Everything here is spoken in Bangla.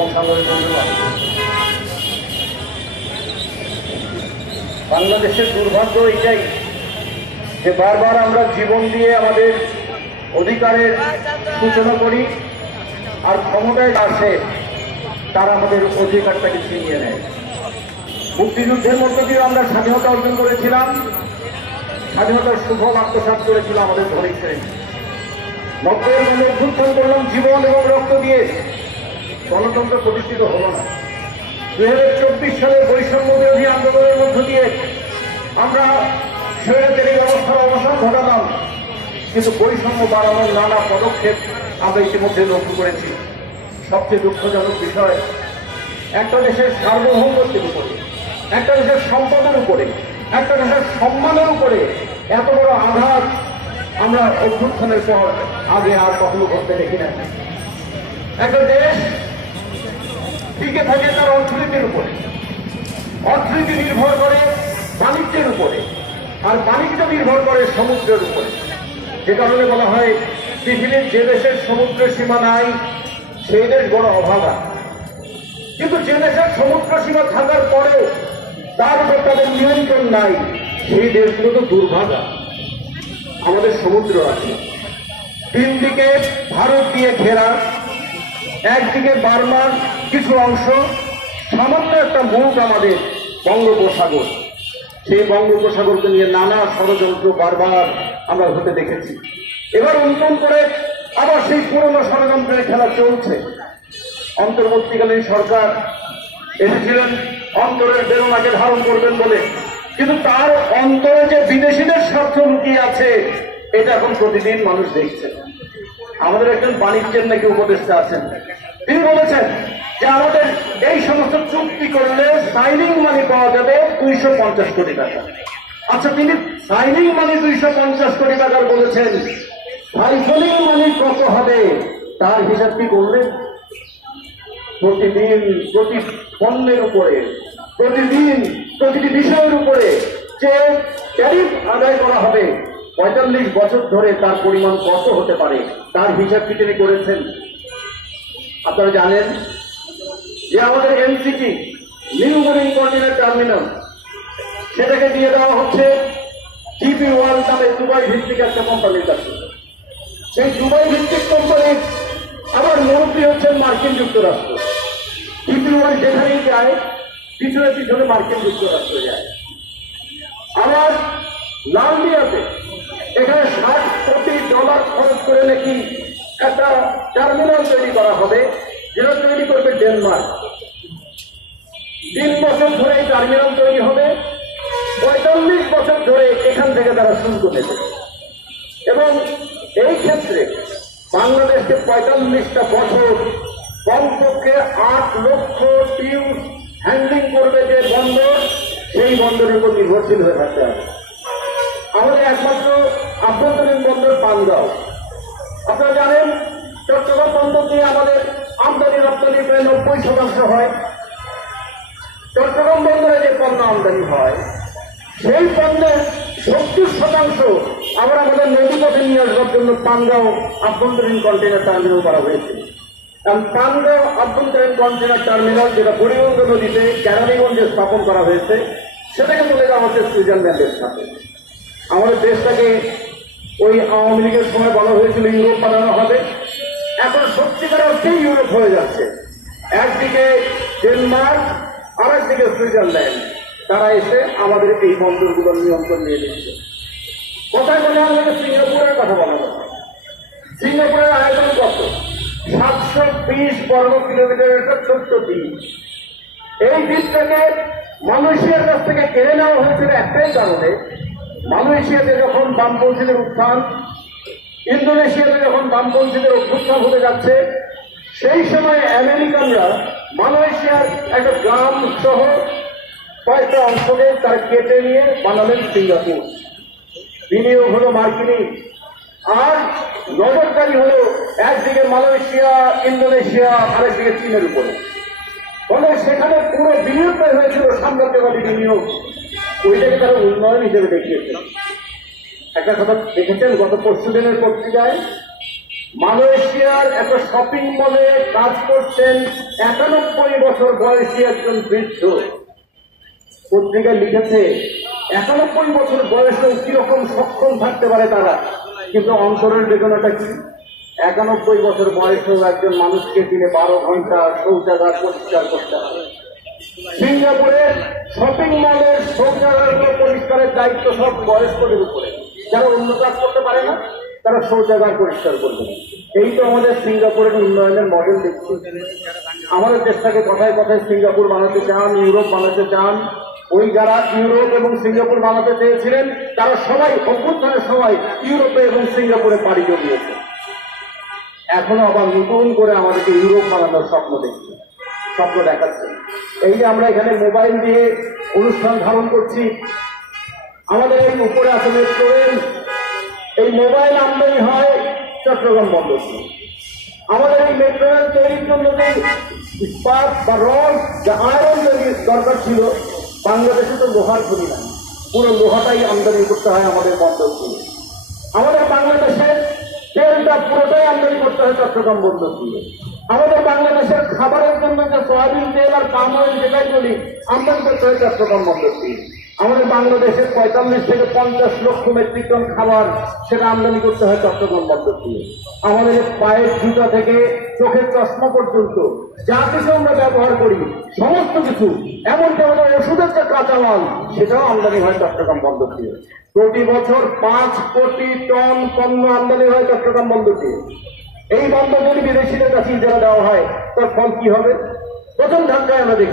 এবং সাংবাদিক বন্ধুরা, বাংলাদেশের দুর্ভাগ্য এটাই যে বারবার আমরা জীবন দিয়ে আমাদের অধিকারের সূচনা করি, আর ক্ষমতায় আসে তারা আমাদের অধিকারটাকে ছিনিয়ে নেয়। মুক্তিযুদ্ধের মধ্য দিয়ে আমরা স্বাধীনতা অর্জন করেছিলাম, স্বাধীনতার সুফল আত্মসাৎ করেছিল আমাদের ধনী শ্রেণী। 90-এর গণ অভ্যুত্থান করলাম জীবন এবং রক্ত দিয়ে, গণতন্ত্র প্রতিষ্ঠিত হল না। 2024 সালের বৈষম্য বিরোধী আন্দোলনের মধ্য দিয়ে আমরা স্বৈরাচারী ব্যবস্থার অবসান ঘটালাম, কিন্তু বৈষম্য বাড়ানোর নানা পদক্ষেপ আমরা ইতিমধ্যে লক্ষ্য করেছি। সবচেয়ে দুঃখজনক বিষয়, একটা দেশের সার্বভৌমত্বের উপরে, একটা দেশের সম্পদের উপরে, একটা দেশের সম্মানের উপরে এত বড় আঘাত আমরা অভ্যুত্থানের পর আগে আর কখনো ঘটতে দেখি না। একটা দেশ টিকে থাকে তার অর্থনীতির উপরে, অর্থনীতি নির্ভর করে বাণিজ্যের উপরে, আর বাণিজ্য নির্ভর করে সমুদ্রের উপরে। যে কারণে বলা হয় পৃথিবীর যে দেশের সমুদ্রের সীমা নাই সেই দেশ বড় অভাগা। কিন্তু যে দেশের সমুদ্র সীমা থাকার পরেও তার উপর তাদের নিয়ন্ত্রণ নাই সেই দেশগুলো তো দুর্ভাগা। আমাদের সমুদ্র আছে, 3 দিকে ভারত দিয়ে ঘেরা, একদিকে বার্মার কিছু অংশ, সামান্য একটা মুখ আমাদের বঙ্গোপসাগর। সেই বঙ্গোপসাগরকে নিয়ে নানা ষড়যন্ত্র বারবার আমরা হতে দেখেছি। এবার নতুন করে আবার সেই পুরনো ষড়যন্ত্রের খেলা চলছে। অন্তর্বর্তীকালীন সরকার এসেছিলেন অন্তরের বেদনাকে ধারণ করবেন বলে, কিন্তু তার অন্তরে যে বিদেশিদের স্বার্থ লুকিয়ে আছে এটা এখন প্রতিদিন মানুষ দেখছে। আমাদের একজন বাণিজ্যের নাকি উপদেষ্টা আছেন, তিনি বলেছেন যে আমাদের এই সমস্ত চুক্তি করলে সাইনিং মানি পাওয়া যাবে 250 কোটি টাকা। আচ্ছা, তিনি সাইনিং মানি 250 কোটি টাকার বলেছেন, সাইফলিং মানি কত হবে তার হিসাব কি করলেন? প্রতিদিন প্রতি পণ্যের উপরে, প্রতিদিন প্রতিটি বিষয়ের উপরে যে ট্যারিফ আদায় করা হবে 45 বছর ধরে তার পরিমাণ কত হতে পারে তার হিসাব কি তিনি করেছেন? আপনারা জানেন যে আমাদের NCT new marine container terminal, সেটাকে দিয়ে দেওয়া হচ্ছে জিপি ওয়ার্ল্ড নামে দুবাই ভিত্তিক একটা কোম্পানির কাছে। সেই দুবাই ভিত্তিক কোম্পানির আবার মন্ত্রী হচ্ছেন মার্কিন যুক্তরাষ্ট্র। জিপি ওয়ার্ল্ড যেখানেই যায় পিছনে পিছনে মার্কিন যুক্তরাষ্ট্র যায়। আবার লালমিয়াতে এখানে $60 কোটি খরচ করে নাকি একটা টার্মিনাল তৈরি করা হবে, যেটা তৈরি করবে ডেনমার্ক। 3 বছর ধরে এই টার্মিনাল তৈরি হবে, 45 বছর ধরে এখান থেকে তারা শুল্ক নেবে। এবং এই ক্ষেত্রে বাংলাদেশকে 45টা বছর কমপক্ষে 8 লক্ষ টিউব হ্যান্ডলিং করবে যে বন্দর, সেই বন্দরের উপর নির্ভরশীল হয়ে থাকতে হবে। আমাদের একমাত্র আভ্যন্তরীণ বন্দর পানগাঁও। আপনারা জানেন চট্টগ্রাম বন্দর দিয়ে আমাদের আমদানি রপ্তানি প্রায় 90% হয়। চট্টগ্রাম বন্দরে যে পণ্য আমদানি হয় সেই পণ্যের 70% আবার আমাদের নদীপথে নিয়ে আসবার জন্য পানগাঁও আভ্যন্তরীণ কন্টেইনার টার্মিনাল করা হয়েছে। কারণ পানগাঁও আভ্যন্তরীণ কন্টেইনার টার্মিনাল যেটা বুড়িগঙ্গ নদীতে কেরানীগঞ্জে স্থাপন করা হয়েছে, সেটাকে চলে যাওয়া হচ্ছে সুইজারল্যান্ডের সাথে। আমাদের দেশটাকে ওই আওয়ামী লীগের সময় বলা হয়েছিল ইউরোপ বানানো হবে, এখন সত্যিকার অর্থেই ইউরোপ হয়ে যাচ্ছে। একদিকে ডেনমার্ক, আর একদিকে সুইজারল্যান্ড, তারা এসে আমাদের এই বন্দরগুলোর নিয়ন্ত্রণ নিয়ে নিচ্ছে। কোথায় বলে আমাদের সিঙ্গাপুরের কথা বলা হবে। সিঙ্গাপুরের আয়তন কত? 720 বর্গ কিলোমিটার একটা ছোট্ট দ্বীপ। এই দ্বীপটাকে মালয়েশিয়ার কাছ থেকে কেড়ে নেওয়া হয়েছিল একটাই কারণে, মালয়েশিয়াতে যখন বামপন্থীদের উত্থান, ইন্দোনেশিয়াতে যখন বামপন্থীদের অভ্যুত্থান হতে যাচ্ছে, সেই সময় আমেরিকানরা মালয়েশিয়ার একটা গ্রাম সহ কয়েকটা অংশকে তার কেটে নিয়ে বানালেন সিঙ্গাপুর। বিনিয়োগ হলো মার্কিনী, আর নজরদারি হলো একদিকে মালয়েশিয়া, ইন্দোনেশিয়া, আরেকদিকে চীনের উপরে। ফলে সেখানে পুরো বিনিয়োগটাই হয়েছিল সাম্রাজ্যবাদী বিনিয়োগ। ওইটাকে তারা উন্নয়ন হিসেবে দেখিয়েছে। একটা কথা দেখেছেন গত পরশু দিনের পত্রিকায়, যে 20 বছর ধরে এই টার্মিনাল তৈরি হবে, 20 বছর ধরে এই টার্মিনাল তৈরি হবে, 20 বছর ধরে এই টার্মিনাল তৈরি হবে। মালয়েশিয়ার একটা শপিং মলে কাজ করছেন 91 বছর বয়সী একজন বৃদ্ধ। পত্রিকায় লিখেছে 91 বছর বয়সেও কিরকম সক্ষম থাকতে পারে তারা, কিন্তু অন্তরের বেদনাটা কি? 91 বছর বয়সেও একজন মানুষকে দিনে 12 ঘন্টা শৌচাগার পরিষ্কার করতে হবে। সিঙ্গাপুরের শপিং মলের শৌচাগারগুলো পরিষ্কারের দায়িত্ব সব বয়স্কদের উপরে, যারা অন্য কাজ করতে পারে না তারা শৌচাগার পরিষ্কার করবে। এই তো আমাদের সিঙ্গাপুরের উন্নয়নের মডেল দেখছি। আমাদের দেশটাকে কথায় কথায় সিঙ্গাপুর বানাতে চান, ইউরোপ বানাতে চান। ওই যারা ইউরোপ এবং সিঙ্গাপুর বানাতে চেয়েছিলেন তারা সবাই অভ্যুত্থানের সময় ইউরোপে এবং সিঙ্গাপুরে পাড়ি জমিয়েছে। এখনো আবার নতুন করে আমাদেরকে ইউরোপ বানানোর স্বপ্ন দেখাচ্ছে। এই যে আমরা এখানে মোবাইল দিয়ে অনুষ্ঠান ধারণ করছি, আমাদের এই উপরে আছে মেট্রো রেল, এই মোবাইল আমদানি হয় চট্টগ্রাম বন্দর থেকে। আমাদের এই মেট্রো রেল তৈরির জন্য যে ইস্পাত বা রড যা আয়রন তৈরির দরকার ছিল, বাংলাদেশে তো লোহার খনি নাই, পুরো লোহাটাই আমদানি করতে হয় আমাদের বন্দর থেকে। আমাদের বাংলাদেশের তেলটা পুরোটাই আমদানি করতে হয় চট্টগ্রাম বন্দর থেকে। আমাদের বাংলাদেশের খাবারের জন্য যে সয়াবিন তেল আর পাম অয়েল যেটাই বলি আমদানি করতে হয় চট্টগ্রাম বন্দর থেকে। আমাদের বাংলাদেশের 45 থেকে 50 লক্ষ মেট্রিক টন খাবার সেটা আমদানি করতে হয় চট্টগ্রাম বন্দর থেকে। আমাদের পায়ের জুতা থেকে চোখের চশমা পর্যন্ত যা কিছু আমরা ব্যবহার করি সমস্ত কিছু, এমনকি আমাদের ওষুধের যে কাঁচামাল সেটাও আমদানি হয় চট্টগ্রাম বন্দর থেকে। প্রতি বছর 5 কোটি টন পণ্য আমদানি হয় চট্টগ্রাম বন্দর থেকে। এই বন্দর যদি বিদেশিদের কাছে ইজারা দেওয়া হয় তার ফল কি হবে? প্রথম ধাক্কায় আমরা দেখেছি